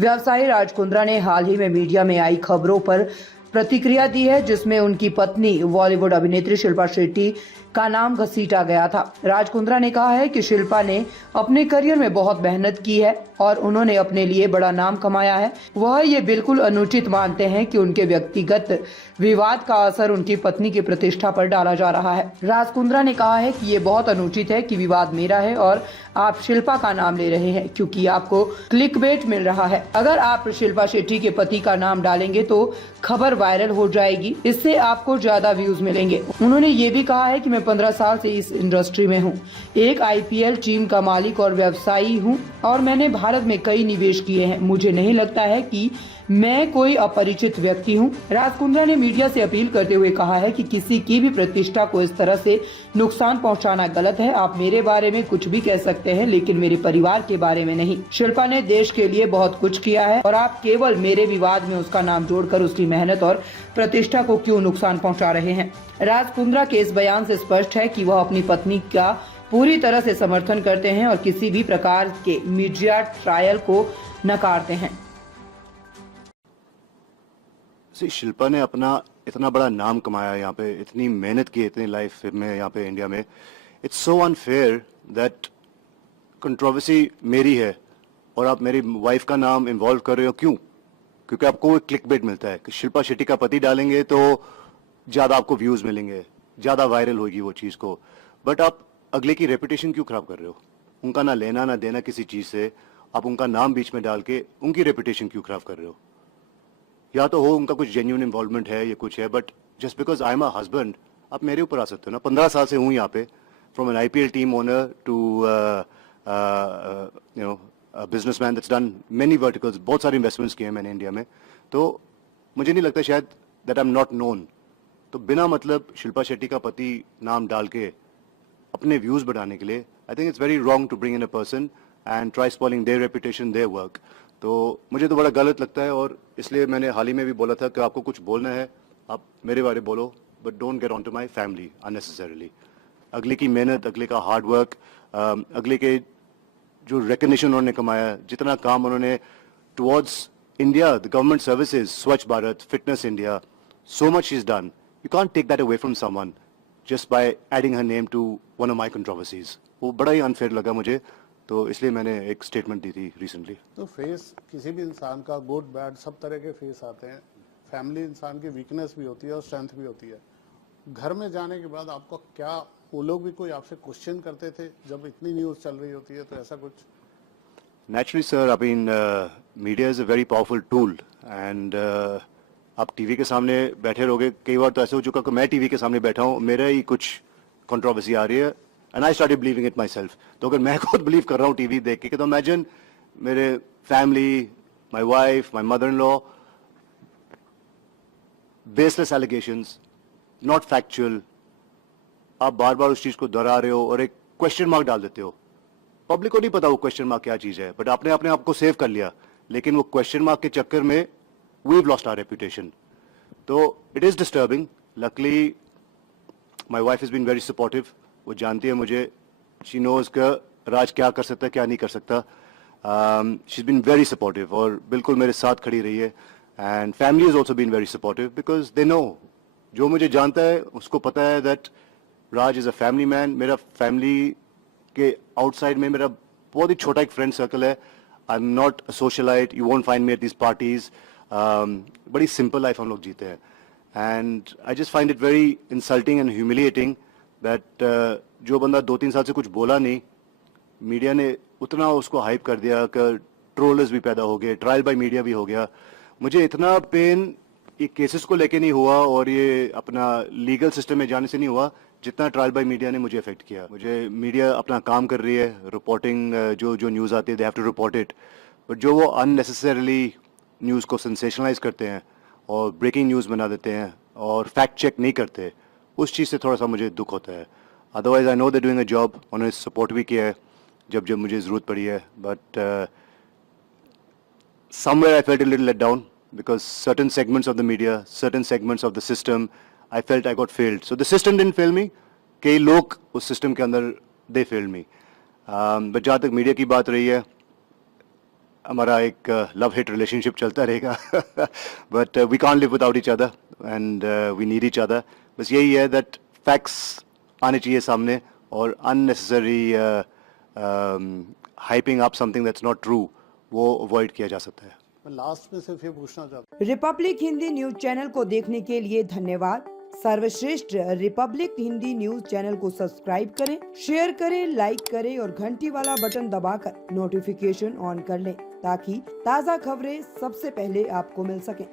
व्यवसायी राज कुंद्रा ने हाल ही में मीडिया में आई खबरों पर प्रतिक्रिया दी है, जिसमें उनकी पत्नी बॉलीवुड अभिनेत्री शिल्पा शेट्टी का नाम घसीटा गया था। राज कुंद्रा ने कहा है कि शिल्पा ने अपने करियर में बहुत मेहनत की है और उन्होंने अपने लिए बड़ा नाम कमाया है। वह ये बिल्कुल अनुचित मानते हैं कि उनके व्यक्तिगत विवाद का असर उनकी पत्नी की प्रतिष्ठा पर डाला जा रहा है। राज कुंद्रा ने कहा है कि ये बहुत अनुचित है कि विवाद मेरा है और आप शिल्पा का नाम ले रहे हैं क्योंकि आपको क्लिकबेट मिल रहा है। अगर आप शिल्पा शेट्टी के पति का नाम डालेंगे तो खबर वायरल हो जाएगी, इससे आपको ज्यादा व्यूज मिलेंगे। उन्होंने ये भी कहा है कि मैं 15 साल से इस इंडस्ट्री में हूँ, एक आईपीएल टीम का मालिक और व्यवसायी हूँ और मैंने भारत में कई निवेश किए हैं। मुझे नहीं लगता है कि मैं कोई अपरिचित व्यक्ति हूँ। राज कुंद्रा ने मीडिया से अपील करते हुए कहा है कि किसी की भी प्रतिष्ठा को इस तरह से नुकसान पहुंचाना गलत है। आप मेरे बारे में कुछ भी कह सकते हैं लेकिन मेरे परिवार के बारे में नहीं। शिल्पा ने देश के लिए बहुत कुछ किया है और आप केवल मेरे विवाद में उसका नाम जोड़कर उसकी मेहनत और प्रतिष्ठा को क्यों नुकसान पहुंचा रहे हैं। राज कुंद्रा के इस बयान से स्पष्ट है कि वह अपनी पत्नी का पूरी तरह से समर्थन करते हैं और किसी भी प्रकार के मीडिया ट्रायल को नकारते हैं। शिल्पा ने अपना इतना बड़ा नाम कमाया, यहाँ पे इतनी मेहनत की इतनी लाइफ में यहाँ पे इंडिया में। It's so unfair that controversy मेरी है और आप मेरी वाइफ का नाम इन्वॉल्व कर रहे हो। क्यों? क्योंकि आपको एक क्लिकबेट मिलता है कि शिल्पा शेट्टी का पति डालेंगे तो ज़्यादा आपको व्यूज़ मिलेंगे, ज़्यादा वायरल होगी वो चीज़ को। बट आप अगले की रेपुटेशन क्यों खराब कर रहे हो? उनका ना लेना ना देना किसी चीज़ से, आप उनका नाम बीच में डाल के उनकी रेपुटेशन क्यों खराब कर रहे हो? या तो हो उनका कुछ जेन्युइन इन्वॉल्वमेंट है, ये कुछ है, but just because I am a husband आप मेरे ऊपर आ सकते हो ना। 15 साल से हूँ यहाँ पे, from an IPL team owner to you know businessman that's done many verticals, बहुत सारे इन्वेस्टमेंट्स किए हैं मैंने इंडिया में। तो मुझे नहीं लगता शायद that I am not known. तो बिना मतलब शिल्पा शेट्टी का पति नाम डाल के अपने व्यूज़ बढ़ाने के लिए I think it's very wrong to bring in a person and try spoiling their reputation, their work. तो मुझे तो बड़ा गलत लगता है और इसलिए मैंने हाल ही में भी बोला था कि आपको कुछ बोलना है आप मेरे बारे बोलो, but don't get on to my family unnecessarily. अगले की मेहनत, अगले का हार्ड वर्क, अगले के जो रिकग्निशन उन्होंने कमाया, जितना काम उन्होंने towards India, the government services, Swachh Bharat, fitness India, so much she's done. You can't take that away from someone just by adding her name to one of my controversies. वो बड़ा ही अनफेयर लगा मुझे, तो इसलिए मैंने एक स्टेटमेंट दी थी रिसेंटली। तो फेस किसी भी इंसान का गुड बैड सब तरह के फेस आते हैं। फैमिली इंसान की वीकनेस भी होती है और स्ट्रेंथ भी होती है। घर में जाने के बाद आपको क्या वो लोग भी कोई आपसे क्वेश्चन करते थे जब इतनी न्यूज़ चल रही होती है, तो ऐसा कुछ? Naturally sir, I mean media is a very powerful tool and आप टीवी के सामने बैठे रहोगे। कई बार तो ऐसे हो चुका कि मैं टीवी के सामने बैठा हूँ, मेरा ही कुछ कंट्रोवर्सी आ रही है and I started believing it my self. तो अगर मैं खुद बिलीव कर रहा हूँ टीवी देख के, तो इमेजिन मेरे family, my wife, my mother in law, baseless allegations, not factual. आप बार बार उस चीज़ को दोहरा रहे हो और एक क्वेश्चन मार्क डाल देते हो। पब्लिक को नहीं पता वो क्वेश्चन मार्क क्या चीज़ है, बट आपने अपने आप को सेव कर लिया। लेकिन वो क्वेश्चन मार्क के चक्कर में we've lost our reputation. So it is disturbing. Luckily, my wife has been very supportive. वो जानती है मुझे, she knows कि राज क्या कर सकता है, क्या नहीं कर सकता। She's been very supportive और बिल्कुल मेरे साथ खड़ी रही है। And family has also been very supportive because they know, जो मुझे जानता है उसको पता है that Raj is a family man. मेरा family के outside में मेरा बहुत ही छोटा एक friend circle है। I'm not a socialite. You won't find me at these parties. बड़ी सिंपल लाइफ हम लोग जीते हैं and I just find it very insulting and humiliating that जो बंदा 2-3 साल से कुछ बोला नहीं, मीडिया ने उतना उसको हाइप कर दिया कि ट्रोलर्स भी पैदा हो गए, ट्रायल बाय मीडिया भी हो गया। मुझे इतना पेन ये केसेस को लेके नहीं हुआ और ये अपना लीगल सिस्टम में जाने से नहीं हुआ जितना ट्रायल बाय मीडिया ने मुझे अफेक्ट किया। मुझे मीडिया अपना काम कर रही है, रिपोर्टिंग जो न्यूज़ आती है they have to report it, but जो वो अननेसेसरली न्यूज़ को सेंसेशनलाइज करते हैं और ब्रेकिंग न्यूज़ बना देते हैं और फैक्ट चेक नहीं करते, उस चीज़ से थोड़ा सा मुझे दुख होता है। Otherwise I know they doing a job, उन्होंने सपोर्ट भी किया है जब जब मुझे ज़रूरत पड़ी है, but somewhere I felt a little let down because certain segments of the media, certain segments of the system, I felt I got failed. So the system didn't fail me, कई लोग उस सिस्टम के अंदर they failed me. But जहाँ तक media की बात रही है, हमारा एक लव हिट रिलेशनशिप चलता रहेगा but we can't live without each other and we need each other. बस यही है दैट फैक्ट्स आने चाहिए सामने और unnecessary hyping up something that's not true वो अवॉइड किया जा सकता है. मैं लास्ट में सिर्फ ये पूछना चाहता हूँ, रिपब्लिक हिंदी न्यूज चैनल को देखने के लिए धन्यवाद. सर्वश्रेष्ठ रिपब्लिक हिंदी न्यूज चैनल को सब्सक्राइब करें, शेयर करें, लाइक करें और घंटी वाला बटन दबाकर नोटिफिकेशन ऑन कर लें ताकि ताज़ा खबरें सबसे पहले आपको मिल सकें.